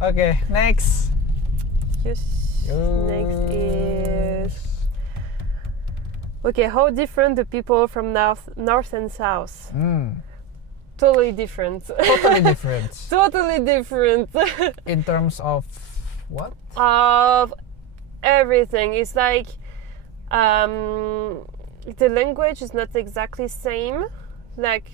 Okay, next. Yes. Next is okay. How different the people from north and south? Totally different. Totally different. Totally different. In terms of what? Of everything. It's like the language is not exactly same. Like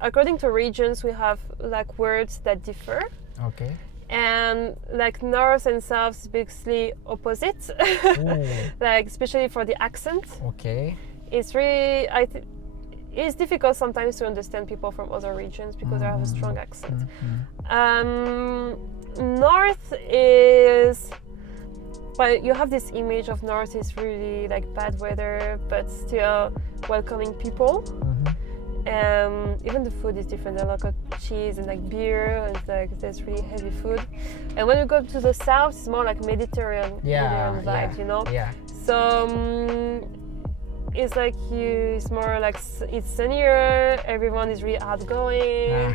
according to regions, we have like words that differ. Okay. And like north and south is basically opposite. Like especially for the accent. Okay. It's really it's difficult sometimes to understand people from other regions because they have a strong accent. North is, but you have this image of north is really like bad weather, but still welcoming people. Even the food is different. There's a lot of cheese and like beer, and like there's really heavy food. And when you go to the south, it's more like Mediterranean vibes, you know. Yeah. So it's like it's more like it's sunnier. Everyone is really outgoing,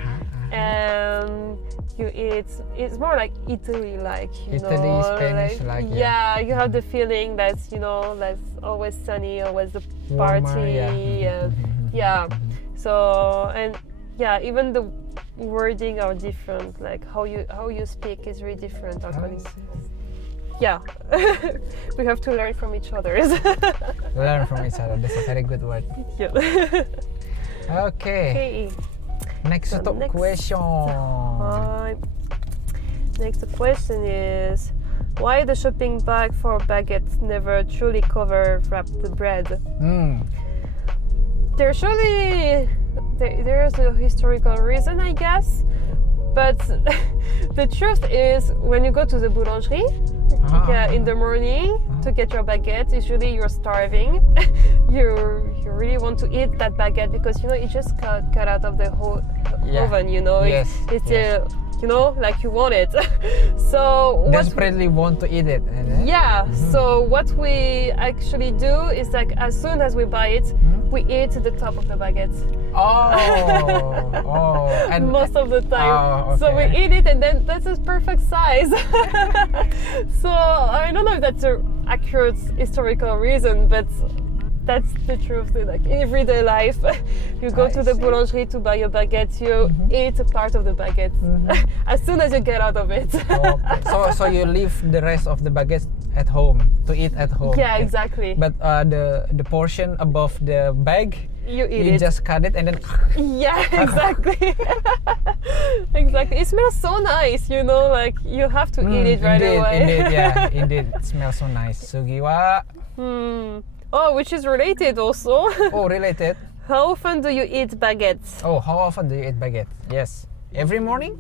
and you eat. It's more like Italy, like Italy, Spanish, like yeah. You have the feeling that that's always sunny, always the party, warmer, and So and even the wording are different. Like how you speak is really different. Yeah, we have to learn from each other. Learn from each other. That's a very good word. Yeah. Okay. Next question. Next question is, why the shopping bag for baguettes never truly wrap the bread? There's a historical reason, I guess, but the truth is, when you go to the boulangerie in the morning to get your baguette, usually you're starving. you really want to eat that baguette because it just cut out of the whole oven. Like you want it. So desperately want to eat it. So what we actually do is like as soon as we buy it, we eat the top of the baguette. And most of the time. So we eat it, and then that's a perfect size. So I don't know if that's an accurate historical reason, but that's the truth. Like in everyday life, you go to the boulangerie to buy your baguette, you eat a part of the baguette as soon as you get out of it. So you leave the rest of the baguette at home to eat at home. Yeah, exactly. But the portion above the bag, you just cut it and then. Yeah, exactly. Exactly. It smells so nice, like you have to eat it right away. Indeed. It smells so nice. Sugiwa. Oh, which is related also. Related. How often do you eat baguettes? How often do you eat baguette? Yes. Every morning?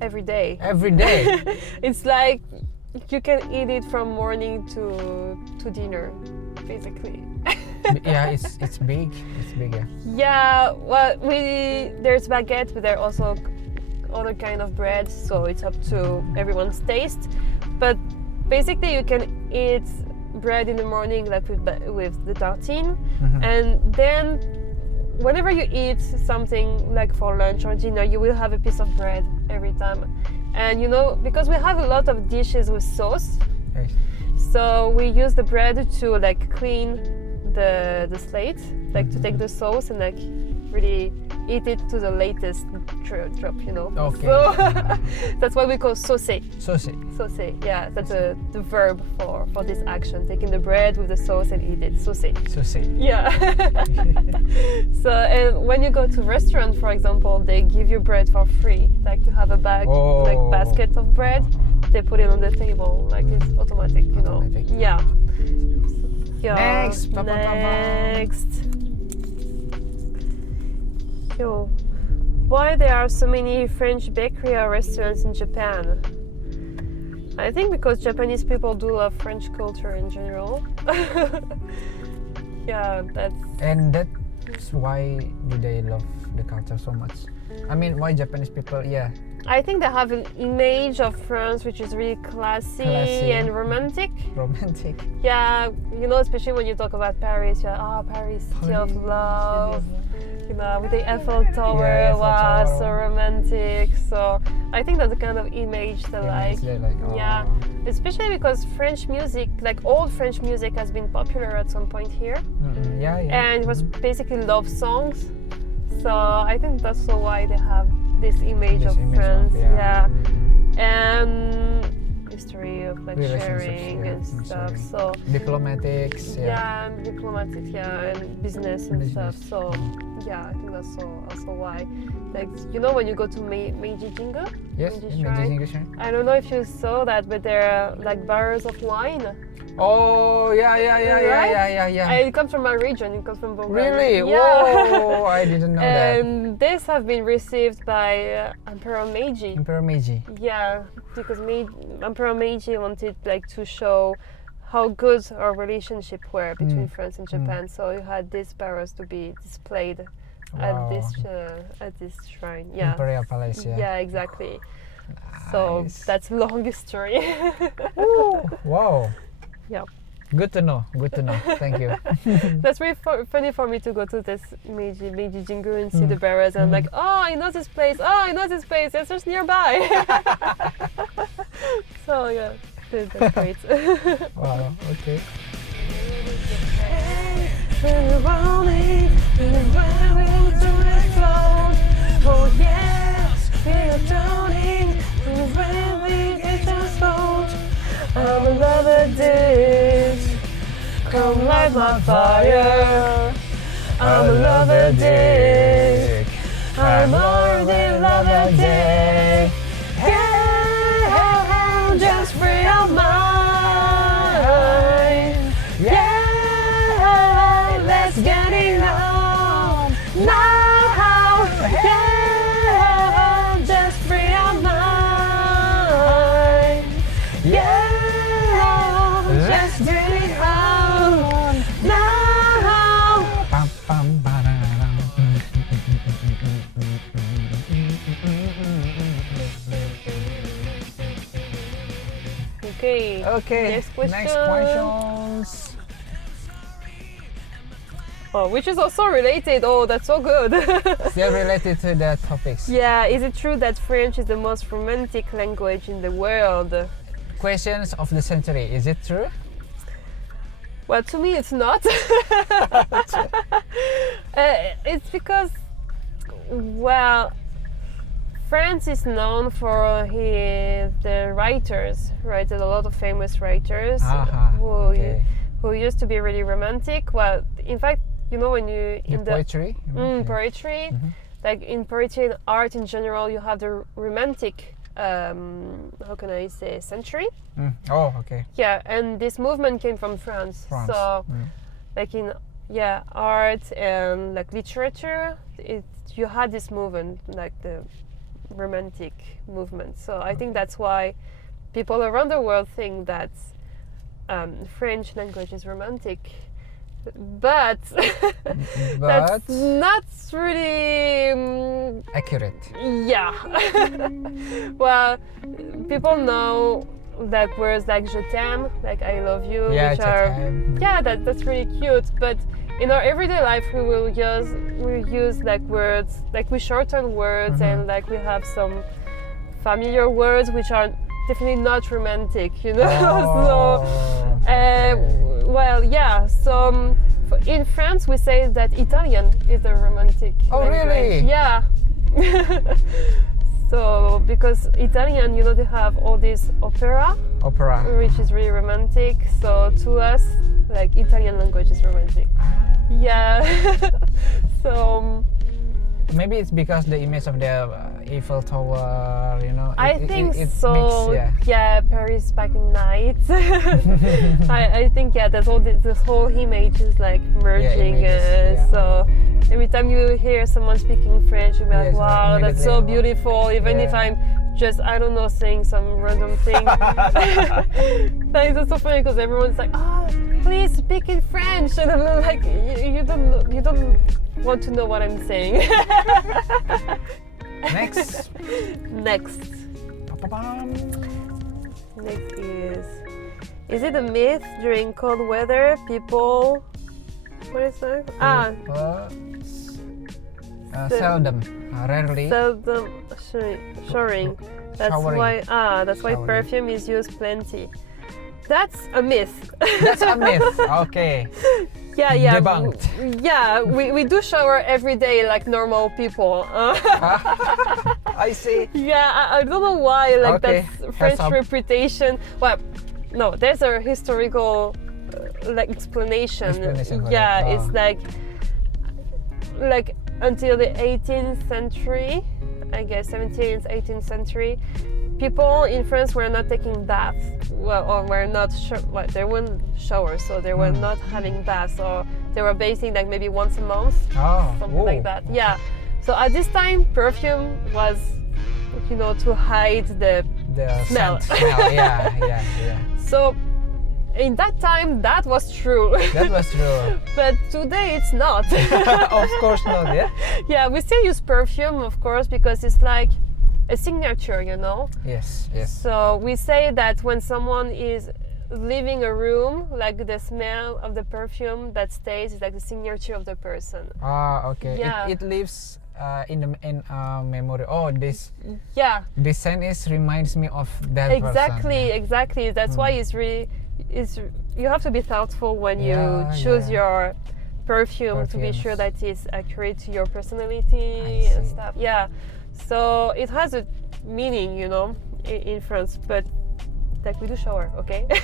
Every day. Every day. It's like you can eat it from morning to dinner, basically. Yeah, it's big. It's bigger. Yeah, well, there's baguette, but there are also other kind of bread, so it's up to everyone's taste. But basically, you can eat bread in the morning, like with the tartine, and then whenever you eat something like for lunch or dinner, you will have a piece of bread every time. And because we have a lot of dishes with sauce, so we use the bread to like clean the slate, like to take the sauce and like really eat it to the latest drop, Okay. So that's what we call saucer. Saucer. Saucer, yeah, that's the verb for this action, taking the bread with the sauce and eat it. Saucer. Saucer. Yeah. So, and when you go to restaurant, for example, they give you bread for free. Like you have a bag, like basket of bread, they put it on the table, like it's automatic, Yeah. Next. Next. Why there are so many French bakery or restaurants in Japan? I think because Japanese people do love French culture in general. Yeah, And that's why do they love the culture so much? I mean, why Japanese people? Yeah. I think they have an image of France which is really classy and romantic. Romantic. Yeah, especially when you talk about Paris, Paris, city of love. you know, with the Eiffel Tower. Yeah, Eiffel Wow, Tower. so romantic. So I think that's the kind of image that Image they like, yeah, oh. especially because French music, like old French music, has been popular at some point here, Yeah, yeah. and it was basically love songs. So I think that's also why they have this image This of image France. of, yeah. And history of like Relationships, sharing yeah, and and stuff. sharing. So Diplomatics, yeah. and diplomatic, and business and stuff. Business. So yeah, I think that's also why. Like, you know, when you go to Meiji Jingu, Yes, Meiji Meiji Shrine, English. I don't know if you saw that, but there are like barrels of wine. Oh, yeah. And it comes from my region. It comes from Bulgaria. Really? Yeah. Whoa, I didn't know that. And these have been received by Emperor Meiji. Emperor Meiji. Yeah, because Emperor Meiji wanted like to show how good our relationship were between France and Japan. So you had these barrels to be displayed Wow. at this shrine. Yeah. Imperial Palace, yeah. Yeah, exactly. So Nice. that's a long history. Ooh, wow. Yeah. Good to know. Thank you. That's really funny for me to go to this Meiji Jingu and see the barrels, and I'm like, oh, I know this place. It's just nearby. So yeah, that's great. Wow, okay. Oh yes, we're drowning. When we get just boat, I'm a lover ditch. Come light my fire. I'm a lover dick. I'm already lover dick. Yeah, just free your mind. Yeah, let's get it on now. Yeah, just free your mind. Yeah, just get it on now. Pam, pam, ba-da-dum. Okay. Okay, Next question. next questions. Oh, which is also related. Oh, that's so good. Still related to the topics. Yeah, is it true that French is the most romantic language in the world? Questions of the century. Is it true? Well, to me, it's not. It's because, well, France is known for the writers, right? There's a lot of famous writers Okay. who used to be really romantic. Well, in fact, you know, when you The poetry? poetry, like in poetry and art in general, you have the romantic, how can I say, century. Oh, okay. Yeah, and this movement came from France. France. So, like in art and like literature, you had this movement, like the romantic movement. So I think that's why people around the world think that French language is romantic. But that's not really accurate. yeah. Well, people know like words like je t'aime, like I love you, Yeah, which je are t'aime. that's really cute. But in our everyday life, we use like words, like we shorten words, and like we have some familiar words which are definitely not romantic, you know. Oh, Well, yeah. So in France, we say that Italian is a romantic language. Really? Yeah. So because Italian, you know, they have all this opera, which is really romantic. So to us, like Italian language is romantic. Yeah. So maybe it's because the image of the Eiffel Tower, you know. I think it so. Makes, yeah, Paris by night. I think there's all this whole image is like merging. So every time you hear someone speaking French, you'll be like, wow, that's so beautiful. Even if I'm just, I don't know, saying some random thing. That's so funny because everyone's like, oh, please speak in French, and I'm like, you don't want to know what I'm saying. Next. Next is it a myth during cold weather people, what is that? seldom, rarely. Seldom showering. That's Showering. that's why Showering. perfume is used plenty. That's a myth. That's a myth. Okay. Yeah. Debunked. Yeah, we do shower every day like normal people. I see. Yeah, I don't know why. Like Okay, that's French heads up. reputation. Well, no, there's a historical like explanation. Explanation for Yeah, that. it's like until the 18th century, I guess 17th, 18th century, people in France were not taking baths. Well, or were not well, they weren't showers, so they were not having baths, or they were bathing like maybe once a month, something like that. Yeah. So at this time, perfume was, to hide the smell. Scent smell. Yeah. So in that time, that was true. That was true. But today it's not. Of course not. Yeah. Yeah, we still use perfume, of course, because it's like a signature, Yes. So we say that when someone is leaving a room, like the smell of the perfume that stays is like the signature of the person. Okay. Yeah. It lives in memory. Oh, this Yeah, scent reminds me of that exactly. person. That's why you have to be thoughtful when you Yeah, choose yeah. your perfume to be Perfumes. sure that it's accurate to your personality I and see. stuff. Yeah, so it has a meaning, in France, but like we do shower, okay? す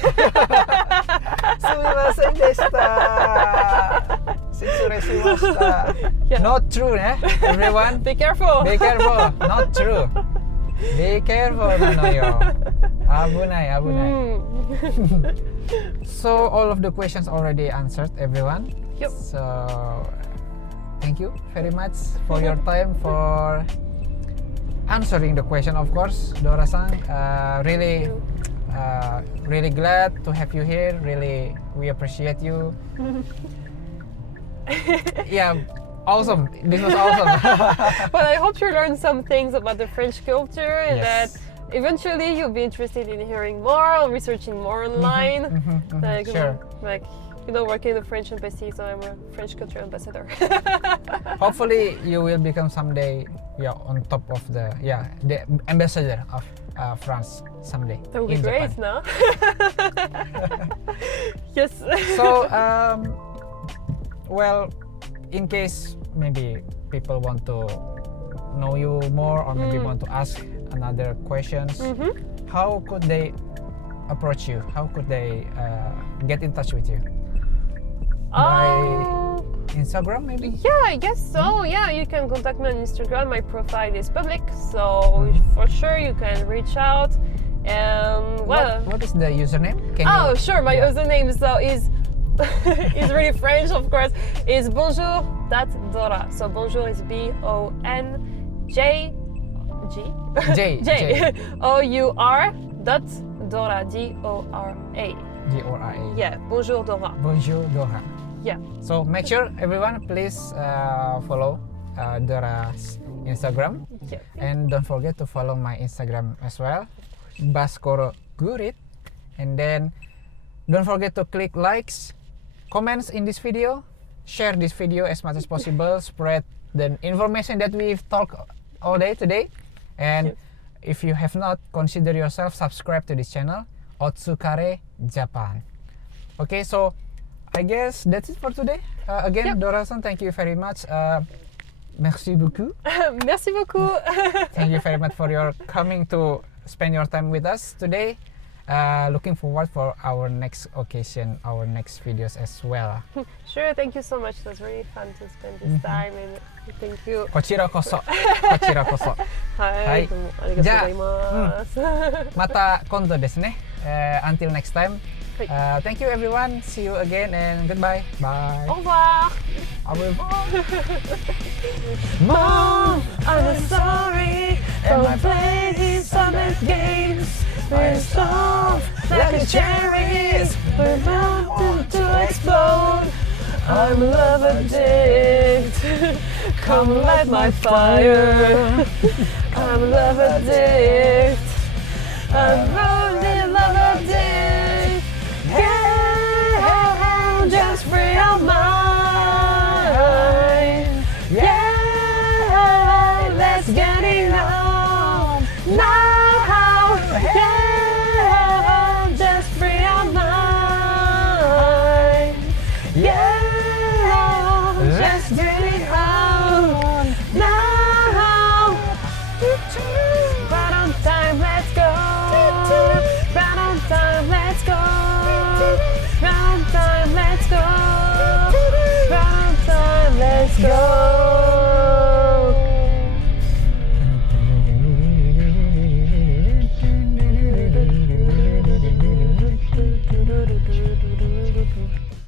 みませんでした。失礼しました。Yeah. Not true, eh? Everyone. Be careful. Be careful. Not true. Be careful なのよ。危ない。So all of the questions already answered, everyone. Yep. So thank you very much for your time for answering the question. Of course, Dora-san, really glad to have you here. Really, we appreciate you. Yeah, awesome. This was awesome. Well, I hope you learned some things about the French culture and Yes. that eventually you'll be interested in hearing more or researching more online. Like, Sure. Working in the French embassy, so I'm a French culture ambassador. Hopefully, you will become someday, on top of the ambassador of France someday. That would be in great, Japan. no? Yes. So, well, in case maybe people want to know you more or maybe want to ask another questions, how could they approach you? How could they get in touch with you? By Instagram, maybe? Yeah, I guess so. Yeah, you can contact me on Instagram. My profile is public, so for sure you can reach out. And What is the username? Sure. My username is really French, of course. Is bonjour.dora. So bonjour is BONJ J. OUR dot Dora DORA. Dora. Yeah, bonjour Dora. Bonjour, Dora. Yeah. So make sure everyone please follow Dora's Instagram. Yeah. And don't forget to follow my Instagram as well, Baskoro Gurit. And then don't forget to click likes, comments in this video, share this video as much as possible, spread the information that we've talked all day today. And if you have not, consider yourself subscribe to this channel, Otsukare Japan. Okay, so I guess that's it for today. Again, Dora-san, thank you very much. Merci beaucoup. Merci beaucoup. Thank you very much for your coming to spend your time with us today. Looking forward for our next occasion, our next videos as well. Sure, thank you so much. It was really fun to spend this time and thank you. こちらこそ。はい、どうもありがとうございます。また今度ですね。Until next time. はい。 Thank you everyone. See you again and goodbye. Bye. Au revoir. Au revoir. Mom, I'm sorry for playing summer games. We're soft like cherries. We're about to explode. I'm love addict. Come light my fire. I'm love addict. I'm